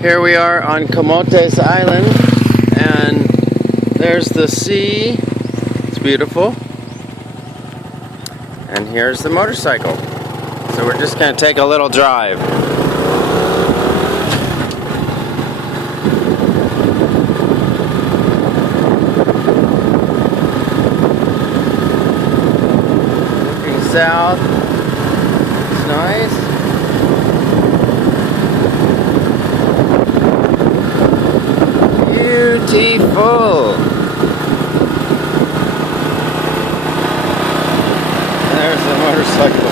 Here we are on Camotes Island, and there's the sea. It's beautiful. And here's the motorcycle. So we're just going to take a little drive. Looking south. It's nice. Beautiful. There's the motorcycle.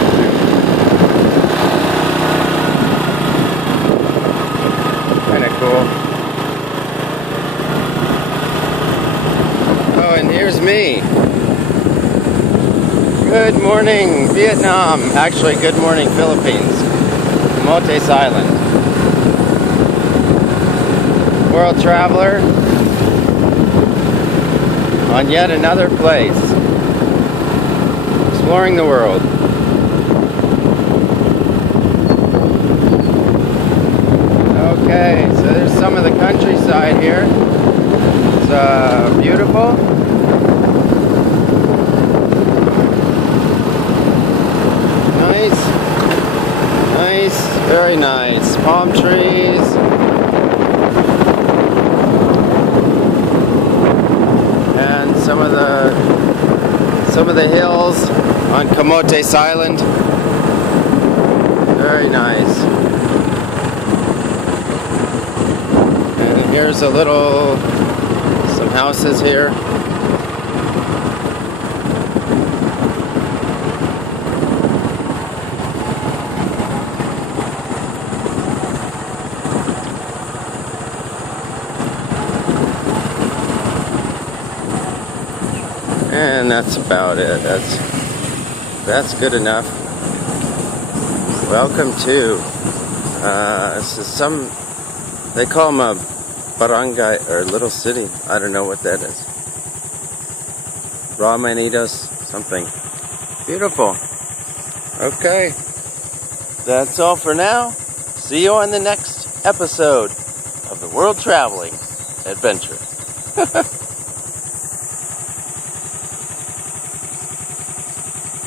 Kind of cool. Oh, and here's me. Good morning, Vietnam. Actually, good morning, Philippines. Camotes Island. World traveler on yet another place, exploring the world. Okay, so there's some of the countryside here. It's beautiful. Nice, very nice. Palm trees. And some of the hills on Camotes Island. Very nice. And here's some houses here. And that's about it. That's good enough. Welcome to this is they call them a barangay or little city. I don't know what that is. Ramanitos something. Beautiful. Okay. That's all for now. See you on the next episode of the World Traveling Adventure.